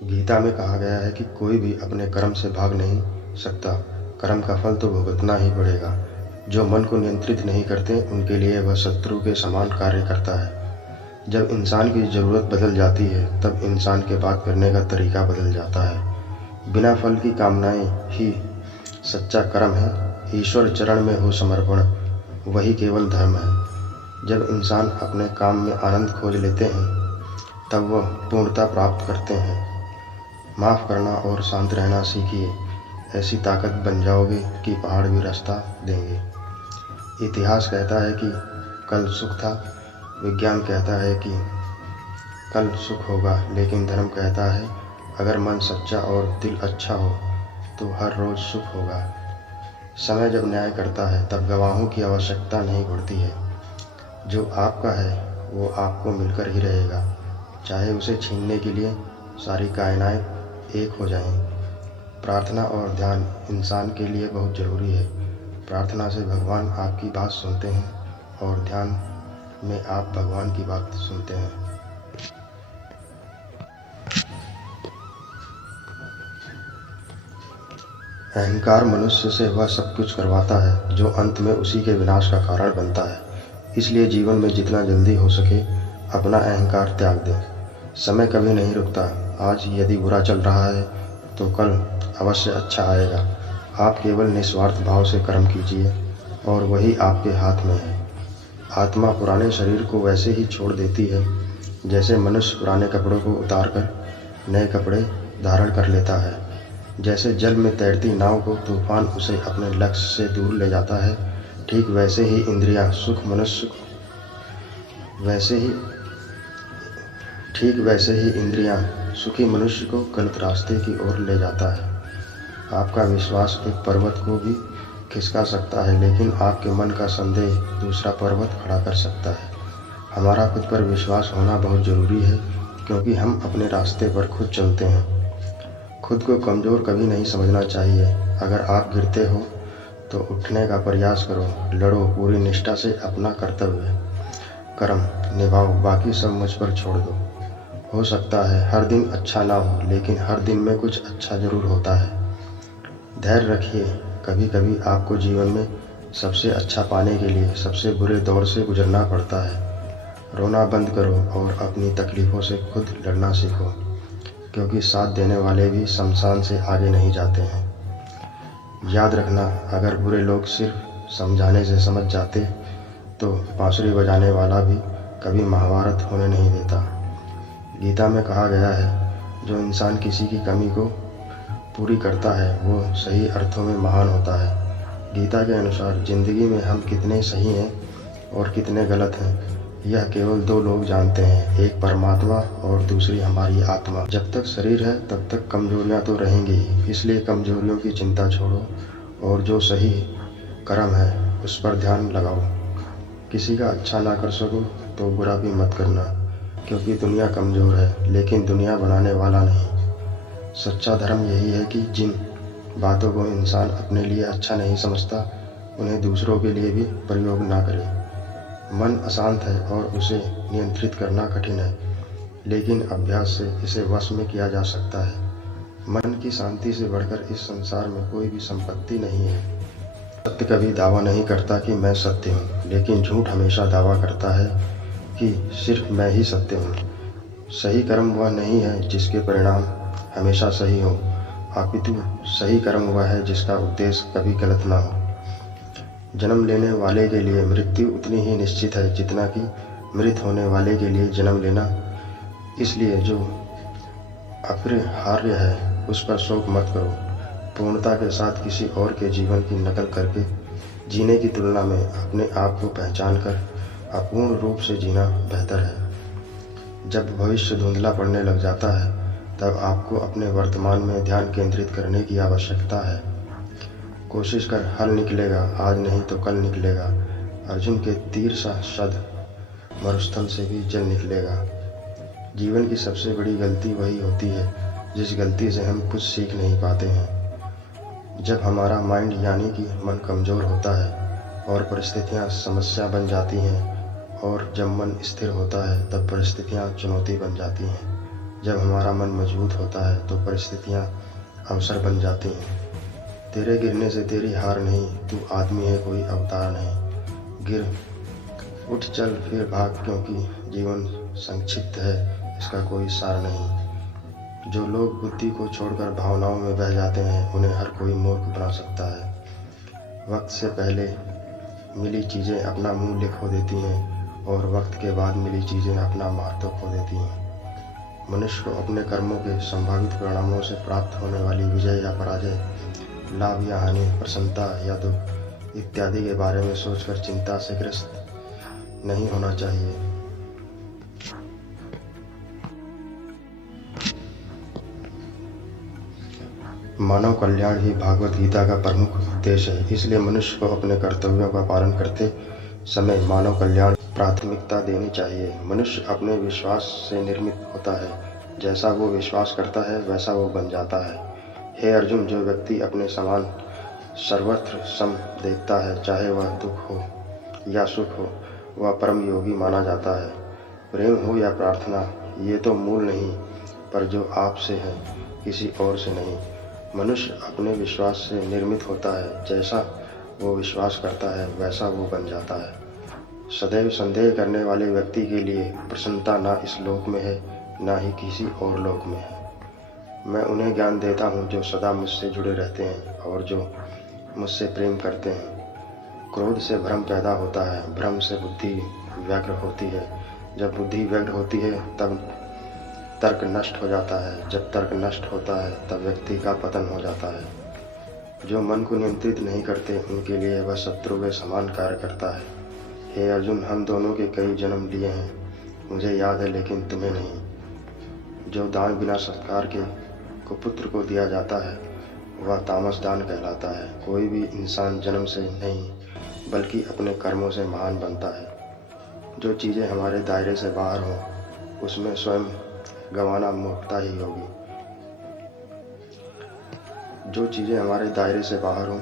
गीता में कहा गया है कि कोई भी अपने कर्म से भाग नहीं सकता, कर्म का फल तो भुगतना ही पड़ेगा। जो मन को नियंत्रित नहीं करते उनके लिए वह शत्रु के समान कार्य करता है। जब इंसान की ज़रूरत बदल जाती है तब इंसान के बात करने का तरीका बदल जाता है। बिना फल की कामनाएं ही सच्चा कर्म है। ईश्वर चरण में हो समर्पण, वही केवल धर्म है। जब इंसान अपने काम में आनंद खोज लेते हैं तब वह पूर्णता प्राप्त करते हैं। माफ़ करना और शांत रहना सीखिए, ऐसी ताकत बन जाओगे कि पहाड़ भी रास्ता देंगे। इतिहास कहता है कि कल सुख था, विज्ञान कहता है कि कल सुख होगा, लेकिन धर्म कहता है अगर मन सच्चा और दिल अच्छा हो तो हर रोज़ सुख होगा। समय जब न्याय करता है तब गवाहों की आवश्यकता नहीं पड़ती है। जो आपका है वो आपको मिलकर ही रहेगा, चाहे उसे छीनने के लिए सारी कायनात एक हो जाएं। प्रार्थना और ध्यान इंसान के लिए बहुत ज़रूरी है। प्रार्थना से भगवान आपकी बात सुनते हैं और ध्यान में आप भगवान की बात सुनते हैं। अहंकार मनुष्य से वह सब कुछ करवाता है जो अंत में उसी के विनाश का कारण बनता है। इसलिए जीवन में जितना जल्दी हो सके अपना अहंकार त्याग दें। समय कभी नहीं रुकता। आज यदि बुरा चल रहा है तो कल अवश्य अच्छा आएगा। आप केवल निस्वार्थ भाव से कर्म कीजिए और वही आपके हाथ में है। आत्मा पुराने शरीर को वैसे ही छोड़ देती है जैसे मनुष्य पुराने कपड़ों को उतारकर नए कपड़े धारण कर लेता है। जैसे जल में तैरती नाव को तूफान उसे अपने लक्ष्य से दूर ले जाता है, ठीक वैसे ही इंद्रियां सुखी मनुष्य को गलत रास्ते की ओर ले जाता है। आपका विश्वास एक पर्वत को भी खिसका सकता है, लेकिन आपके मन का संदेह दूसरा पर्वत खड़ा कर सकता है। हमारा खुद पर विश्वास होना बहुत ज़रूरी है, क्योंकि हम अपने रास्ते पर खुद चलते हैं। खुद को कमज़ोर कभी नहीं समझना चाहिए। अगर आप गिरते हो तो उठने का प्रयास करो, लड़ो पूरी निष्ठा से अपना कर्तव्य कर्म निभाओ, बाकी सब मुझ पर छोड़ दो। हो सकता है हर दिन अच्छा ना हो, लेकिन हर दिन में कुछ अच्छा ज़रूर होता है। धैर्य रखिए, कभी कभी आपको जीवन में सबसे अच्छा पाने के लिए सबसे बुरे दौर से गुजरना पड़ता है। रोना बंद करो और अपनी तकलीफ़ों से खुद लड़ना सीखो, क्योंकि साथ देने वाले भी शमशान से आगे नहीं जाते हैं। याद रखना, अगर बुरे लोग सिर्फ समझाने से समझ जाते तो बांसुरी बजाने वाला भी कभी महाभारत होने नहीं देता। गीता में कहा गया है जो इंसान किसी की कमी को पूरी करता है वो सही अर्थों में महान होता है। गीता के अनुसार ज़िंदगी में हम कितने सही हैं और कितने गलत हैं यह केवल दो लोग जानते हैं, एक परमात्मा और दूसरी हमारी आत्मा। जब तक शरीर है तब तक कमजोरियां तो रहेंगी ही, इसलिए कमजोरियों की चिंता छोड़ो और जो सही कर्म है उस पर ध्यान लगाओ। किसी का अच्छा ना कर सको तो बुरा भी मत करना, क्योंकि दुनिया कमज़ोर है लेकिन दुनिया बनाने वाला नहीं। सच्चा धर्म यही है कि जिन बातों को इंसान अपने लिए अच्छा नहीं समझता उन्हें दूसरों के लिए भी प्रयोग ना करे। मन अशांत है और उसे नियंत्रित करना कठिन है, लेकिन अभ्यास से इसे वश में किया जा सकता है। मन की शांति से बढ़कर इस संसार में कोई भी संपत्ति नहीं है। सत्य कभी दावा नहीं करता कि मैं सत्य हूँ, लेकिन झूठ हमेशा दावा करता है कि सिर्फ मैं ही सत्य हूँ। सही कर्म वह नहीं है जिसके परिणाम हमेशा सही हो, अपितु सही कर्म वह है जिसका उद्देश्य कभी गलत ना हो। जन्म लेने वाले के लिए मृत्यु उतनी ही निश्चित है जितना कि मृत होने वाले के लिए जन्म लेना। इसलिए जो अपरिहार्य है उस पर शोक मत करो। पूर्णता के साथ किसी और के जीवन की नकल करके जीने की तुलना में अपने आप को पहचान कर अपूर्ण रूप से जीना बेहतर है। जब भविष्य धुंधला पड़ने लग जाता है तब आपको अपने वर्तमान में ध्यान केंद्रित करने की आवश्यकता है। कोशिश कर, हल निकलेगा, आज नहीं तो कल निकलेगा। अर्जुन के तीर सा शब्द मरुस्थल से भी जल निकलेगा। जीवन की सबसे बड़ी गलती वही होती है जिस गलती से हम कुछ सीख नहीं पाते हैं। जब हमारा माइंड यानी कि मन कमज़ोर होता है और परिस्थितियाँ समस्या बन जाती हैं, और जब मन स्थिर होता है तब परिस्थितियाँ चुनौती बन जाती हैं। जब हमारा मन मजबूत होता है तो परिस्थितियाँ अवसर बन जाती हैं। तेरे गिरने से तेरी हार नहीं, तू आदमी है कोई अवतार नहीं। गिर उठ चल फिर भाग, क्योंकि जीवन संक्षिप्त है, इसका कोई सार नहीं। जो लोग बुद्धि को छोड़कर भावनाओं में बह जाते हैं, उन्हें हर कोई मूर्ख बना सकता है। वक्त से पहले मिली चीज़ें अपना मूल्य खो देती हैं और वक्त के बाद मिली चीज़ें अपना महत्व खो देती हैं। मनुष्य को अपने कर्मों के संभावित परिणामों से प्राप्त होने वाली विजय या पराजय, लाभ या हानि, प्रसन्नता या दुख इत्यादि के बारे में सोचकर चिंता से ग्रस्त नहीं होना चाहिए। मानव कल्याण ही भागवत गीता का प्रमुख उद्देश्य है। इसलिए मनुष्य को अपने कर्तव्यों का पालन करते समय मानव कल्याण प्राथमिकता देनी चाहिए। मनुष्य अपने विश्वास से निर्मित होता है। जैसा वो विश्वास करता है वैसा वो बन जाता है। हे अर्जुन, जो व्यक्ति अपने समान सर्वत्र सम देखता है, चाहे वह दुख हो या सुख हो, वह परम योगी माना जाता है। प्रेम हो या प्रार्थना, ये तो मूल नहीं, पर जो आपसे है, किसी और से नहीं। मनुष्य अपने विश्वास से निर्मित होता है। जैसा वो विश्वास करता है वैसा वो बन जाता है। सदैव संदेह करने वाले व्यक्ति के लिए प्रसन्नता ना इस लोक में है, ना ही किसी और लोक में है। मैं उन्हें ज्ञान देता हूँ जो सदा मुझसे जुड़े रहते हैं और जो मुझसे प्रेम करते हैं। क्रोध से भ्रम पैदा होता है, भ्रम से बुद्धि व्यग्र होती है। जब बुद्धि व्यग्र होती है तब तर्क नष्ट हो जाता है। जब तर्क नष्ट होता है तब व्यक्ति का पतन हो जाता है। जो मन को नियंत्रित नहीं करते, उनके लिए वह शत्रु के समान कार्य करता है। हे अर्जुन, हम दोनों के कई जन्म लिए हैं, मुझे याद है लेकिन तुम्हें नहीं। जो दान बिना सत्कार के कुपुत्र को दिया जाता है, वह तामस दान कहलाता है। कोई भी इंसान जन्म से नहीं बल्कि अपने कर्मों से महान बनता है। जो चीज़ें हमारे दायरे से बाहर हों, उसमें स्वयं गंवाना मूर्खता ही होगी। जो चीज़ें हमारे दायरे से बाहर हों,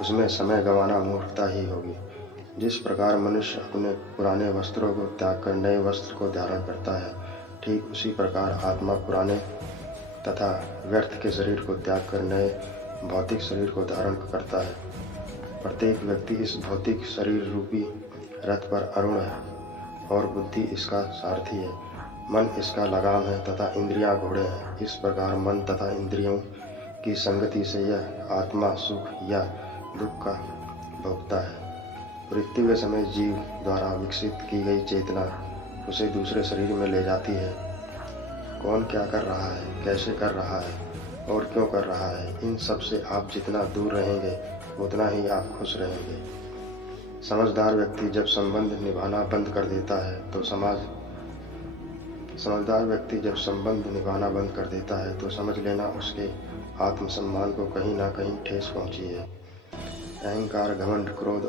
उसमें समय गंवाना मूर्खता ही होगी। जिस प्रकार मनुष्य अपने पुराने वस्त्रों को त्याग कर नए वस्त्र को धारण करता है, ठीक उसी प्रकार आत्मा पुराने तथा व्यर्थ के शरीर को त्याग कर नए भौतिक शरीर को धारण करता है। प्रत्येक व्यक्ति इस भौतिक शरीर रूपी रथ पर आरूढ़ है और बुद्धि इसका सारथी है। मन इसका लगाम है तथा इंद्रियां घोड़े हैं। इस प्रकार मन तथा इंद्रियों की संगति से यह आत्मा सुख या दुख का भोगता है। मृत्यु के समय जीव द्वारा विकसित की गई चेतना उसे दूसरे शरीर में ले जाती है। कौन क्या कर रहा है, कैसे कर रहा है और क्यों कर रहा है, इन सब से आप जितना दूर रहेंगे उतना ही आप खुश रहेंगे। समझदार व्यक्ति जब संबंध निभाना बंद कर देता है तो समझ लेना उसके आत्मसम्मान को कहीं ना कहीं ठेस पहुंची है। अहंकार, घमंड, क्रोध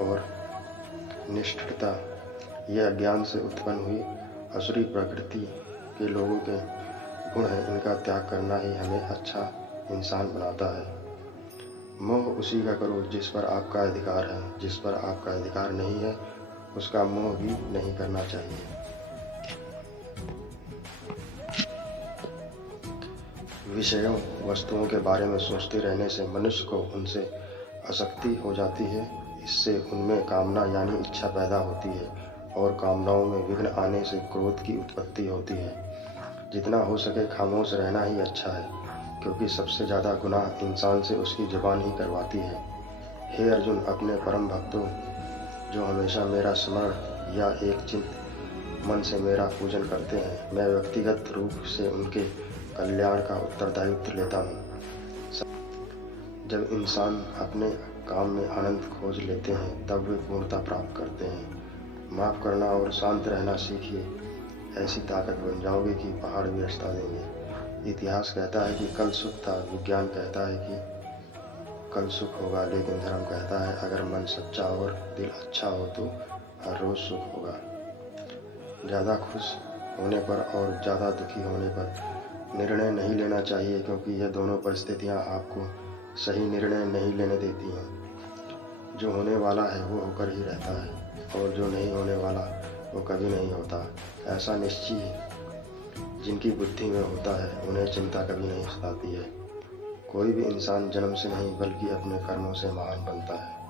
और निष्ठुरता यह अज्ञान से उत्पन्न हुई असुरी प्रकृति के लोगों के गुण हैं। इनका त्याग करना ही हमें अच्छा इंसान बनाता है। मोह उसी का करो जिस पर आपका अधिकार है। जिस पर आपका अधिकार नहीं है, उसका मोह भी नहीं करना चाहिए। विषयों, वस्तुओं के बारे में सोचते रहने से मनुष्य को उनसे आसक्ति हो जाती है। इससे उनमें कामना यानी इच्छा पैदा होती है और कामनाओं में विघ्न आने से क्रोध की उत्पत्ति होती है। जितना हो सके खामोश रहना ही अच्छा है, क्योंकि सबसे ज़्यादा गुनाह इंसान से उसकी जुबान ही करवाती है। हे अर्जुन, अपने परम भक्तों जो हमेशा मेरा स्मरण या एक चिंत मन से मेरा पूजन करते हैं, मैं व्यक्तिगत रूप से उनके कल्याण का उत्तरदायित्व लेता हूँ। जब इंसान अपने काम में आनंद खोज लेते हैं तब वे पूर्णता प्राप्त करते हैं। माफ़ करना और शांत रहना सीखिए, ऐसी ताकत बन जाओगे कि पहाड़ भी रास्ता देंगे। इतिहास कहता है कि कल सुख था, विज्ञान कहता है कि कल सुख होगा, लेकिन धर्म कहता है अगर मन सच्चा और दिल अच्छा हो तो हर रोज़ सुख होगा। ज़्यादा खुश होने पर और ज़्यादा दुखी होने पर निर्णय नहीं लेना चाहिए, क्योंकि यह दोनों परिस्थितियाँ आपको सही निर्णय नहीं लेने देती हैं। जो होने वाला है वो होकर ही रहता है और जो नहीं होने वाला वो कभी नहीं होता। ऐसा निश्चय जिनकी बुद्धि में होता है उन्हें चिंता कभी नहीं सताती है। कोई भी इंसान जन्म से नहीं बल्कि अपने कर्मों से महान बनता है।